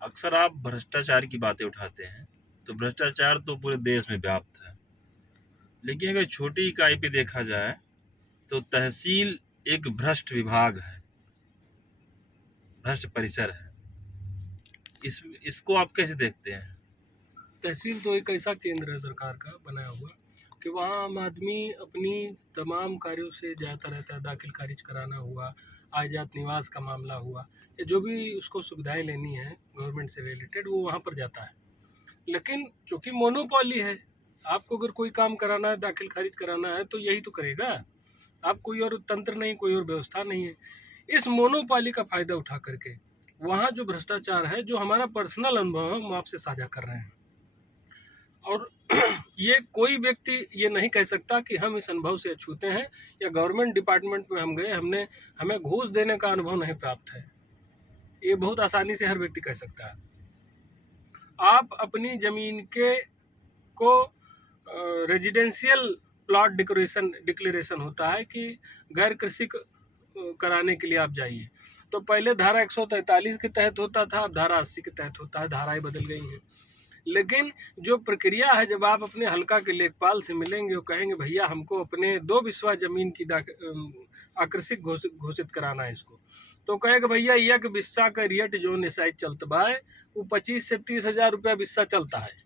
अक्सर आप भ्रष्टाचार की बातें उठाते हैं, तो भ्रष्टाचार तो पूरे देश में व्याप्त है। लेकिन अगर छोटी इकाई पे देखा जाए तो तहसील एक भ्रष्ट विभाग है, भ्रष्ट परिसर है। इसको आप कैसे देखते हैं? तहसील तो एक ऐसा केंद्र है सरकार का बनाया हुआ कि वहाँ आम आदमी अपनी तमाम कार्यों से जाता रहता है। दाखिल खारिज कराना हुआ, आयजात निवास का मामला हुआ, या जो भी उसको सुविधाएं लेनी है गवर्नमेंट से रिलेटेड, वो वहाँ पर जाता है। लेकिन चूंकि मोनोपोली है, आपको अगर कोई काम कराना है, दाखिल खारिज कराना है, तो यही तो करेगा। आप कोई और तंत्र नहीं, कोई और व्यवस्था नहीं है। इस मोनोपोली का फायदा उठा करके वहाँ जो भ्रष्टाचार है, जो हमारा पर्सनल अनुभव है, हम आपसे साझा कर रहे हैं। और ये कोई व्यक्ति ये नहीं कह सकता कि हम इस अनुभव से अछूते हैं, या गवर्नमेंट डिपार्टमेंट में हम गए, हमें घूस देने का अनुभव नहीं प्राप्त है। ये बहुत आसानी से हर व्यक्ति कह सकता है। आप अपनी ज़मीन के को रेजिडेंशियल प्लॉट डिक्लेरेशन होता है कि गैर कृषि कराने के लिए आप जाइए। तो पहले धारा 143 के तहत होता था, अब धारा 80 के तहत होता है। धाराएं बदल गई हैं। लेकिन जो प्रक्रिया है, जब आप अपने हल्का के लेखपाल से मिलेंगे और कहेंगे भैया हमको अपने 2 बिस्वा जमीन की आकृषित घोषित कराना है इसको, तो कहेगा भैया एक बिस्सा का रेट जो निशाइत चलता बा है वो 25 से 30 हजार रुपया बिस्सा चलता है,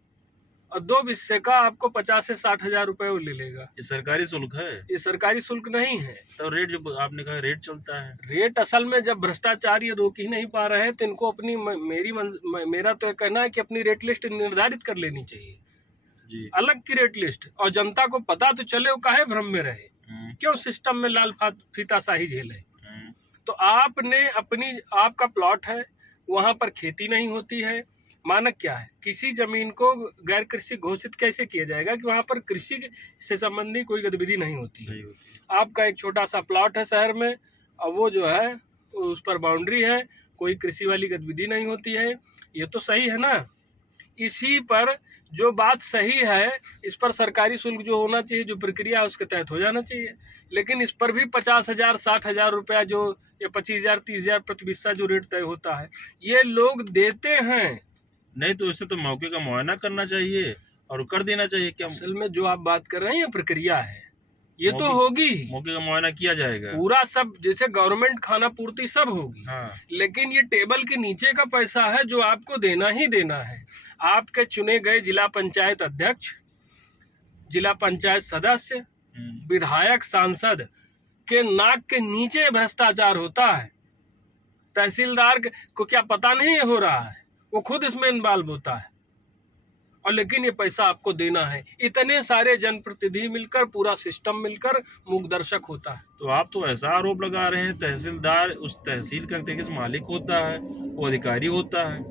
और 2 बिस्से का आपको 50 से 60 हजार रुपये वो ले लेगा। ये सरकारी शुल्क है? ये सरकारी शुल्क नहीं है। तो रेट जो आपने कहा रेट चलता है, रेट असल में जब भ्रष्टाचार ये रोक ही नहीं पा रहे हैं, तो इनको अपनी मेरा तो ये कहना है कि अपनी रेट लिस्ट निर्धारित कर लेनी चाहिए जी। अलग की रेट लिस्ट, और जनता को पता तो चले वो काहे भ्रम में रहे, क्यों सिस्टम में लाल फीता शाही झेले। तो आपने आपका प्लॉट है, वहां पर खेती नहीं होती है। मानक क्या है, किसी जमीन को गैर कृषि घोषित कैसे किया जाएगा कि वहां पर कृषि से संबंधी कोई गतिविधि नहीं होती है। आपका एक छोटा सा प्लॉट है शहर में, और वो जो है उस पर बाउंड्री है, कोई कृषि वाली गतिविधि नहीं होती है। ये तो सही है ना। इसी पर जो बात सही है, इस पर सरकारी शुल्क जो होना चाहिए, जो प्रक्रिया है उसके तहत हो जाना चाहिए। लेकिन इस पर भी 50,000 60,000 रुपया जो, या 25,000 30,000 प्रति बिस्सा जो रेट तय होता है, ये लोग देते हैं। नहीं तो इससे तो मौके का मुआयना करना चाहिए और कर देना चाहिए। क्या असल में जो आप बात कर रहे हैं ये प्रक्रिया है, ये तो होगी, मौके का मुआयना किया जाएगा पूरा सब, जैसे गवर्नमेंट खाना पूर्ति सब होगी। हाँ। लेकिन ये टेबल के नीचे का पैसा है जो आपको देना ही देना है। आपके चुने गए जिला पंचायत अध्यक्ष, जिला पंचायत सदस्य, विधायक, सांसद के नाक के नीचे भ्रष्टाचार होता है। तहसीलदार को क्या पता नहीं हो रहा है, वो खुद इसमें इन्वॉल्व होता है, और लेकिन ये पैसा आपको देना है। इतने सारे जनप्रतिनिधि मिलकर, पूरा सिस्टम मिलकर मुखदर्शक होता है। तो आप तो ऐसा आरोप लगा रहे हैं तहसीलदार उस तहसील का देखिए मालिक होता है, वो अधिकारी होता है।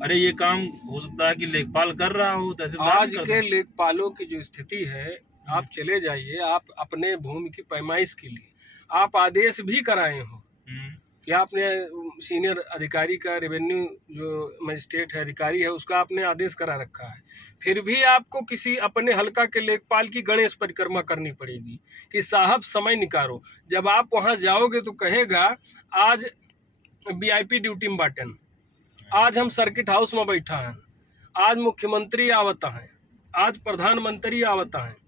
अरे ये काम हो सकता है कि लेखपाल कर रहा हो, तहसीलदार आज के लेखपालों की जो स्थिति है, आप चले जाइए, आप अपने भूमि की पैमाइश के लिए आप आदेश भी कराए हो कि आपने सीनियर अधिकारी का, रेवेन्यू जो मजिस्ट्रेट है, अधिकारी है, उसका आपने आदेश करा रखा है, फिर भी आपको किसी अपने हल्का के लेखपाल की गणेश परिक्रमा करनी पड़ेगी कि साहब समय निकालो। जब आप वहाँ जाओगे तो कहेगा आज VIP ड्यूटी में बाटन, आज हम सर्किट हाउस में बैठा हैं, आज मुख्यमंत्री आवता है, आज प्रधानमंत्री आवता है।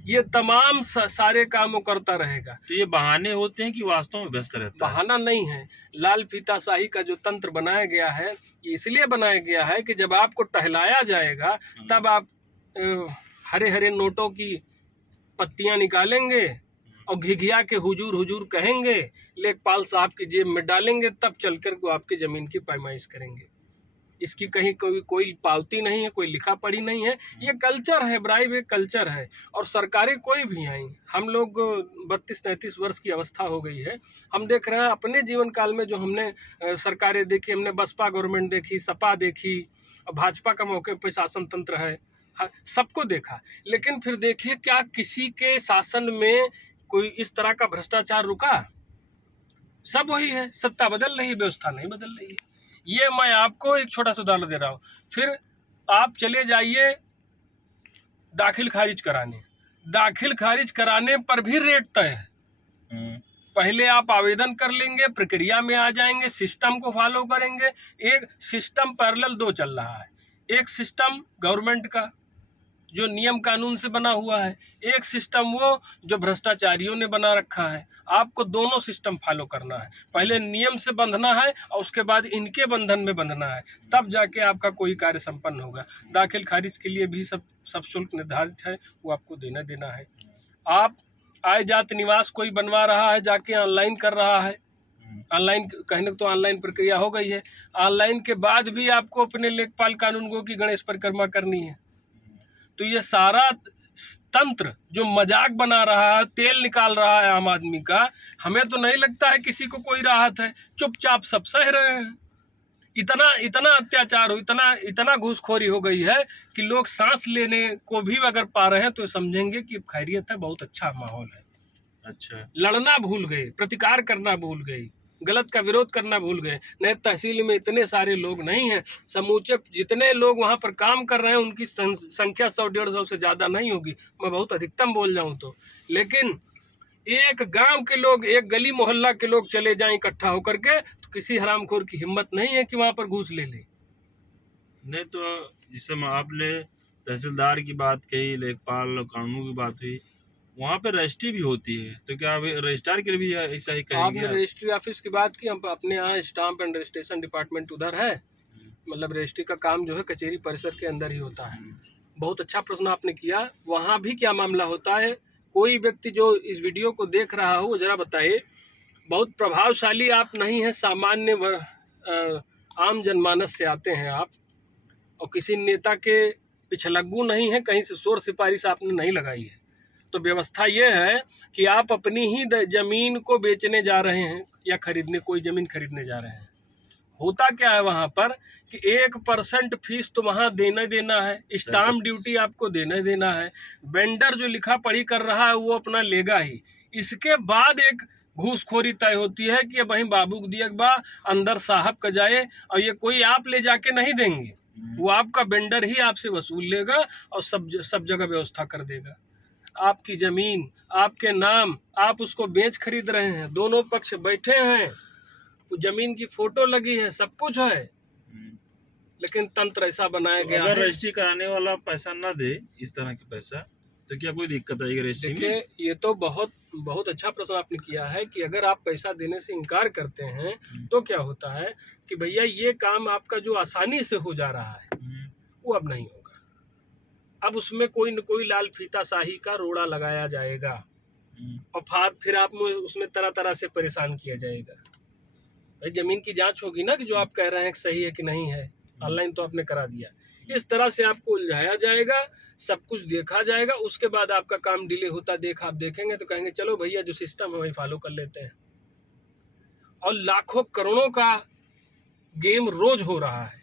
ये तमाम सारे कामों करता रहेगा। तो ये बहाने होते हैं कि वास्तव में व्यस्त रहता है? बहाना नहीं है। लाल फीताशाही का जो तंत्र बनाया गया है, ये इसलिए बनाया गया है कि जब आपको टहलाया जाएगा तब आप हरे हरे नोटों की पत्तियां निकालेंगे और घिघिया के हुजूर हुजूर कहेंगे, लेखपाल साहब की जेब में डालेंगे, तब चलकर वो आपकी ज़मीन की पैमाइश करेंगे। इसकी कहीं कोई पावती नहीं है, कोई लिखा पढ़ी नहीं है। ये कल्चर है, ब्राइब एक कल्चर है। और सरकारें कोई भी आई, हम लोग 32-33 वर्ष की अवस्था हो गई है, हम देख रहे हैं अपने जीवन काल में जो हमने सरकारें देखी, हमने बसपा गवर्नमेंट देखी, सपा देखी, और भाजपा का मौके पर शासन तंत्र है, सबको देखा। लेकिन फिर देखिए क्या किसी के शासन में कोई इस तरह का भ्रष्टाचार रुका? सब वही है, सत्ता बदल रही, व्यवस्था नहीं बदल रही है। ये मैं आपको एक छोटा सा उदाहरण दे रहा हूँ। फिर आप चले जाइए दाखिल खारिज कराने, दाखिल खारिज कराने पर भी रेट तय है। पहले आप आवेदन कर लेंगे, प्रक्रिया में आ जाएंगे, सिस्टम को फॉलो करेंगे। एक सिस्टम पैरेलल दो चल रहा है, एक सिस्टम गवर्नमेंट का जो नियम कानून से बना हुआ है, एक सिस्टम वो जो भ्रष्टाचारियों ने बना रखा है। आपको दोनों सिस्टम फॉलो करना है, पहले नियम से बंधना है और उसके बाद इनके बंधन में बंधना है, तब जाके आपका कोई कार्य संपन्न होगा। दाखिल खारिज के लिए भी सब शुल्क निर्धारित है, वो आपको देना है। आप आय जात निवास कोई बनवा रहा है, जाके ऑनलाइन कर रहा है, ऑनलाइन कहने तो ऑनलाइन प्रक्रिया हो गई है। ऑनलाइन के बाद भी आपको अपने लेखपाल कानूनगो की गणेश परिक्रमा करनी है। तो ये सारा तंत्र जो मजाक बना रहा है, तेल निकाल रहा है आम आदमी का, हमें तो नहीं लगता है किसी को कोई राहत है। चुपचाप सब सह रहे हैं। इतना अत्याचार हो, इतना घूसखोरी हो गई है कि लोग सांस लेने को भी अगर पा रहे हैं तो समझेंगे कि खैरियत है, बहुत अच्छा माहौल है। अच्छा, लड़ना भूल गए, प्रतिकार करना भूल गए, गलत का विरोध करना भूल गए। नए तहसील में इतने सारे लोग नहीं हैं, समूचे जितने लोग वहाँ पर काम कर रहे हैं उनकी संख्या 100-150 से ज़्यादा नहीं होगी, मैं बहुत अधिकतम बोल जाऊँ तो। लेकिन एक गांव के लोग, एक गली मोहल्ला के लोग चले जाएं इकट्ठा होकर के, तो किसी हरामखोर की हिम्मत नहीं है कि वहाँ पर घूस ले ले। नहीं तो जिस समय आपने तहसीलदार की बात कही, लेखपाल और कानून की बात हुई, वहाँ पे रजिस्ट्री भी होती है, तो क्या अभी रजिस्ट्रार के लिए भी ऐसा ही कहेंगे आपने आप? रजिस्ट्री ऑफिस की बात की, हम अपने यहाँ स्टाम्प एंड रजिस्ट्रेशन डिपार्टमेंट उधर है, मतलब रजिस्ट्री का काम जो है कचहरी परिसर के अंदर ही होता है। बहुत अच्छा प्रश्न आपने किया। वहाँ भी क्या मामला होता है, कोई व्यक्ति जो इस वीडियो को देख रहा हो वो जरा बताइए। बहुत प्रभावशाली आप नहीं हैं, सामान्य आम जनमानस से आते हैं आप, और किसी नेता के पिछलग्गू नहीं है, कहीं से शोर सिपारिश आपने नहीं लगाई है। तो व्यवस्था ये है कि आप अपनी ही जमीन को बेचने जा रहे हैं या खरीदने, कोई जमीन खरीदने जा रहे हैं। होता क्या है वहाँ पर कि 1% फीस तो वहाँ देना है, स्टाम्प ड्यूटी आपको देना है, वेंडर जो लिखा पढ़ी कर रहा है वो अपना लेगा ही। इसके बाद एक घूसखोरी तय होती है कि वहीं बाबू दिया बा अंदर साहब का जाए, और ये कोई आप ले जाके नहीं देंगे, वो आपका वेंडर ही आपसे वसूल लेगा और सब जगह व्यवस्था कर देगा। आपकी जमीन आपके नाम, आप उसको बेच खरीद रहे हैं, दोनों पक्ष बैठे हैं, जमीन की फोटो लगी है, सब कुछ है, लेकिन तंत्र ऐसा बनाया गया है। अगर रजिस्ट्री कराने वाला पैसा ना दे, इस तरह के पैसा, तो क्या कोई दिक्कत आएगी रजिस्ट्री में? देखिए, ये तो बहुत अच्छा प्रश्न आपने किया है कि अगर आप पैसा देने से इनकार करते हैं तो क्या होता है कि भैया ये काम आपका जो आसानी से हो जा रहा है वो अब नहीं होगा। अब उसमें कोई न कोई लाल फीता शाही का रोड़ा लगाया जाएगा और फिर आप उसमें तरह तरह से परेशान किया जाएगा। भाई जमीन की जांच होगी ना कि जो आप कह रहे हैं कि सही है कि नहीं है, ऑनलाइन तो आपने करा दिया। इस तरह से आपको उलझाया जाएगा, सब कुछ देखा जाएगा, उसके बाद आपका काम डिले होता आप देखेंगे तो कहेंगे चलो भैया जो सिस्टम है वही फॉलो कर लेते हैं। और लाखों करोड़ों का गेम रोज हो रहा है।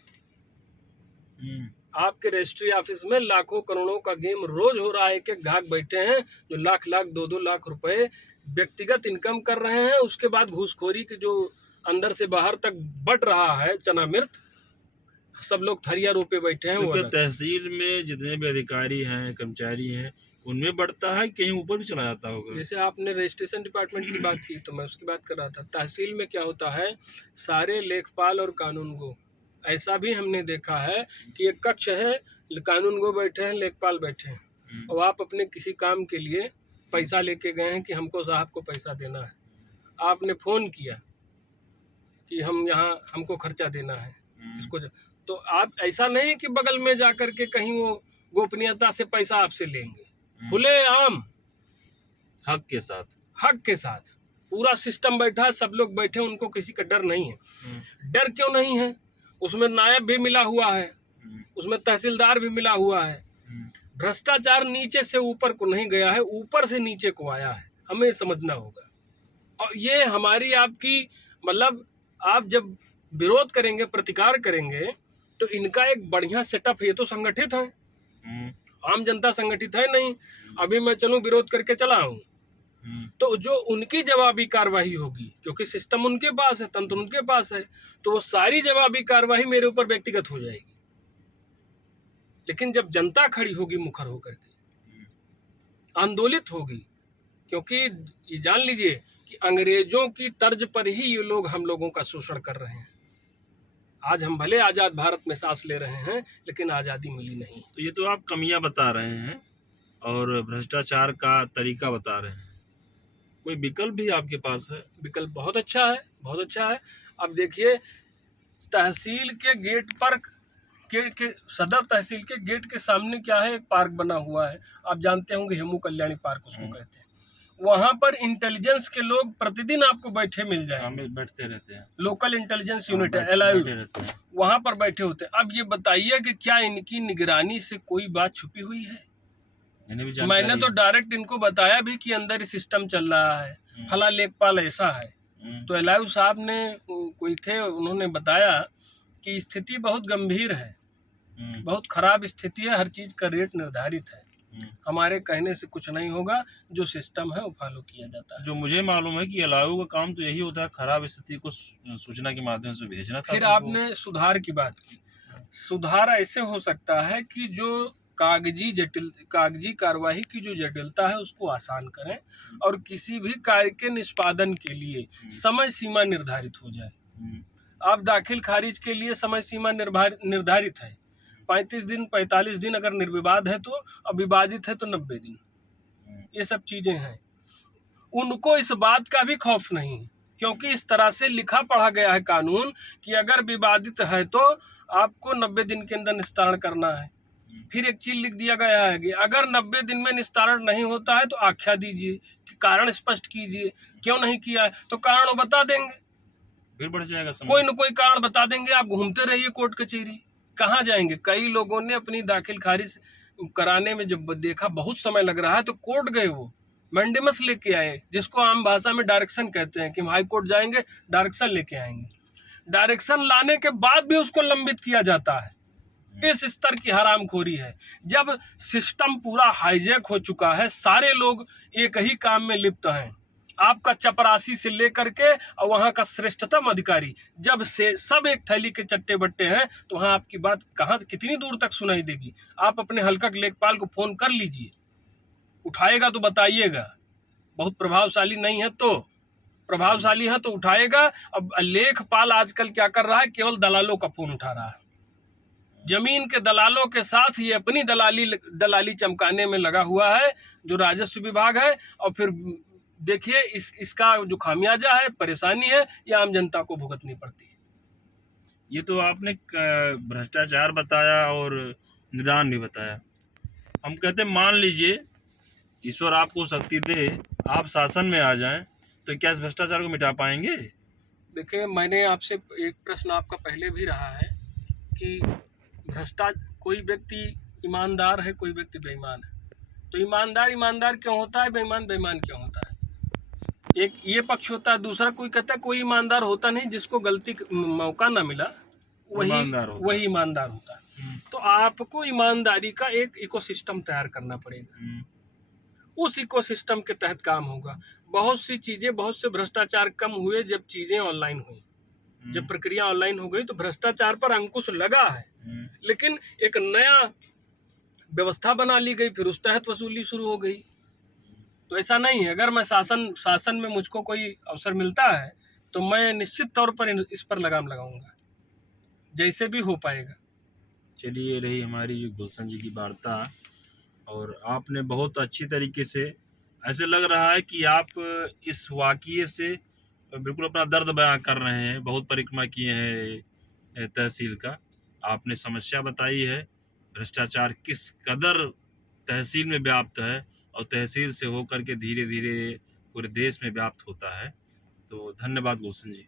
आपके रजिस्ट्री ऑफिस में लाखों करोड़ों का गेम रोज हो रहा है। एक ग्राहक बैठे हैं जो लाख 2-2 लाख रुपए व्यक्तिगत इनकम कर रहे हैं, उसके बाद घूसखोरी के जो अंदर से बाहर तक बट रहा है चना मिर्च, सब लोग थरिया रोपे बैठे हैं। तो तहसील में जितने भी अधिकारी हैं, कर्मचारी हैं, उनमें बढ़ता है, कहीं ऊपर भी चला जाता होगा? जैसे आपने रजिस्ट्रेशन डिपार्टमेंट की बात की तो मैं उसकी बात कर रहा था। तहसील में क्या होता है, सारे लेखपाल और कानूनगो, ऐसा भी हमने देखा है कि एक कक्ष है, कानूनगो बैठे हैं, लेखपाल बैठे हैं, और आप अपने किसी काम के लिए पैसा लेके गए हैं कि हमको साहब को पैसा देना है, आपने फ़ोन किया कि हम यहाँ हमको खर्चा देना है इसको, तो आप ऐसा नहीं कि बगल में जाकर के कहीं वो गोपनीयता से पैसा आपसे लेंगे, खुले आम हक के साथ पूरा सिस्टम बैठा है, सब लोग बैठे, उनको किसी का डर नहीं है। डर क्यों नहीं है? उसमें नायब भी मिला हुआ है, उसमें तहसीलदार भी मिला हुआ है। भ्रष्टाचार नीचे से ऊपर को नहीं गया है, ऊपर से नीचे को आया है, हमें समझना होगा। और ये हमारी आपकी मतलब आप जब विरोध करेंगे, प्रतिकार करेंगे, तो इनका एक बढ़िया सेटअप है। ये तो संगठित है, आम जनता संगठित है नहीं। अभी मैं चलूं विरोध करके चला हूं तो जो उनकी जवाबी कार्रवाई होगी, क्योंकि सिस्टम उनके पास है, तंत्र उनके पास है, तो वो सारी जवाबी कार्रवाई मेरे ऊपर व्यक्तिगत हो जाएगी। लेकिन जब जनता खड़ी होगी मुखर होकर के, आंदोलित होगी, क्योंकि ये जान लीजिए कि अंग्रेजों की तर्ज पर ही ये लोग हम लोगों का शोषण कर रहे हैं। आज हम भले आज़ाद भारत में सांस ले रहे हैं, लेकिन आज़ादी मिली नहीं। तो ये तो आप कमियां बता रहे हैं और भ्रष्टाचार का तरीका बता रहे हैं, कोई विकल्प भी आपके पास है? विकल्प बहुत अच्छा है, बहुत अच्छा है। अब देखिए, तहसील के गेट पर के सदर तहसील के गेट के सामने क्या है, एक पार्क बना हुआ है। आप जानते होंगे, हेमू कल्याणी पार्क उसको कहते हैं। वहाँ पर इंटेलिजेंस के लोग प्रतिदिन आपको बैठे मिल जाएंगे। बैठते रहते हैं, लोकल इंटेलिजेंस यूनिट है, LIU, वहाँ पर बैठे होते हैं। अब ये बताइए कि क्या इनकी निगरानी से कोई बात छुपी हुई है? मैंने तो डायरेक्ट इनको बताया भी कि अंदर सिस्टम चल रहा है, फला लेखपाल ऐसा है। तो LIU साहब ने, कोई थे, उन्होंने बताया कि स्थिति बहुत गंभीर है, बहुत खराब स्थिति है, हर चीज़ का रेट निर्धारित है, हमारे कहने से कुछ नहीं होगा, जो सिस्टम है वो फॉलो किया जाता है। जो मुझे मालूम है कि LIU का काम तो यही होता है, खराब स्थिति को सूचना के माध्यम से भेजना। फिर आपने सुधार की बात की। सुधार ऐसे हो सकता है कि जो कागजी कार्यवाही की जो जटिलता है उसको आसान करें, और किसी भी कार्य के निष्पादन के लिए समय सीमा निर्धारित हो जाए। आप दाखिल खारिज के लिए समय सीमा निर्धारित है 35 दिन, 45 दिन अगर निर्विवाद है तो, और विवादित है तो 90 दिन। ये सब चीज़ें हैं। उनको इस बात का भी खौफ नहीं, क्योंकि इस तरह से लिखा पढ़ा गया है कानून कि अगर विवादित है तो आपको 90 दिन के अंदर निस्तारण करना है। फिर एक चीज लिख दिया गया है कि अगर 90 दिन में निस्तारण नहीं होता है तो आख्या दीजिए, कि कारण स्पष्ट कीजिए, क्यों नहीं किया है। तो कारण वो बता देंगे, फिर बढ़ जाएगा समय। कोई न कोई कारण बता देंगे, आप घूमते रहिए कोर्ट कचहरी, कहाँ जाएंगे। कई लोगों ने अपनी दाखिल खारिज कराने में जब देखा बहुत समय लग रहा है तो कोर्ट गए, वो मैंडेमस लेके आए, जिसको आम भाषा में डायरेक्शन कहते हैं, कि हाई कोर्ट जाएंगे डायरेक्शन लेके आएंगे। डायरेक्शन लाने के बाद भी उसको लंबित किया जाता है। इस स्तर की हरामखोरी है। जब सिस्टम पूरा हाईजैक हो चुका है, सारे लोग एक ही काम में लिप्त हैं, आपका चपरासी से लेकर के और वहाँ का श्रेष्ठतम अधिकारी, जब से सब एक थैली के चट्टे बट्टे हैं, तो वहाँ आपकी बात कहाँ कितनी दूर तक सुनाई देगी। आप अपने हल्का लेखपाल को फ़ोन कर लीजिए, उठाएगा तो बताइएगा, बहुत प्रभावशाली नहीं है तो, प्रभावशाली है तो उठाएगा। अब लेखपाल आजकल क्या कर रहा है, केवल दलालों का फ़ोन उठा रहा है। जमीन के दलालों के साथ ये अपनी दलाली चमकाने में लगा हुआ है, जो राजस्व विभाग है। और फिर देखिए इसका जो खामियाजा है, परेशानी है, ये आम जनता को भुगतनी पड़ती है। ये तो आपने भ्रष्टाचार बताया और निदान भी बताया। हम कहते हैं, मान लीजिए ईश्वर आपको शक्ति दे, आप शासन में आ जाएं, तो क्या इस भ्रष्टाचार को मिटा पाएंगे? देखिए, मैंने आपसे एक प्रश्न आपका पहले भी रहा है कि कोई व्यक्ति ईमानदार है, कोई व्यक्ति बेईमान है। तो ईमानदार क्यों होता है, बेईमान क्यों होता है? एक ये पक्ष होता है। दूसरा कोई कहता है कोई ईमानदार होता नहीं, जिसको गलती मौका ना मिला वही ईमानदार होता है। तो आपको ईमानदारी का एक इकोसिस्टम तैयार करना पड़ेगा, उस इकोसिस्टम के तहत काम होगा। बहुत सी चीज़ें, बहुत से भ्रष्टाचार कम हुए जब चीज़ें ऑनलाइन हुई, जब प्रक्रिया ऑनलाइन हो गई तो भ्रष्टाचार पर अंकुश लगा है। लेकिन एक नया व्यवस्था बना ली गई, फिर उस तहत वसूली शुरू हो गई। तो ऐसा नहीं है, अगर मैं शासन में मुझको कोई अवसर मिलता है तो मैं निश्चित तौर पर इस पर लगाम लगाऊंगा, जैसे भी हो पाएगा। चलिए, रही हमारी गुलशन जी की वार्ता, और आपने बहुत अच्छी तरीके से, ऐसे लग रहा है कि आप इस वाक़ये से बिल्कुल अपना दर्द बयां कर रहे हैं। बहुत परिक्रमा किए हैं तहसील का, आपने समस्या बताई है, भ्रष्टाचार किस कदर तहसील में व्याप्त है और तहसील से होकर के धीरे धीरे पूरे देश में व्याप्त होता है। तो धन्यवाद गुलशन जी।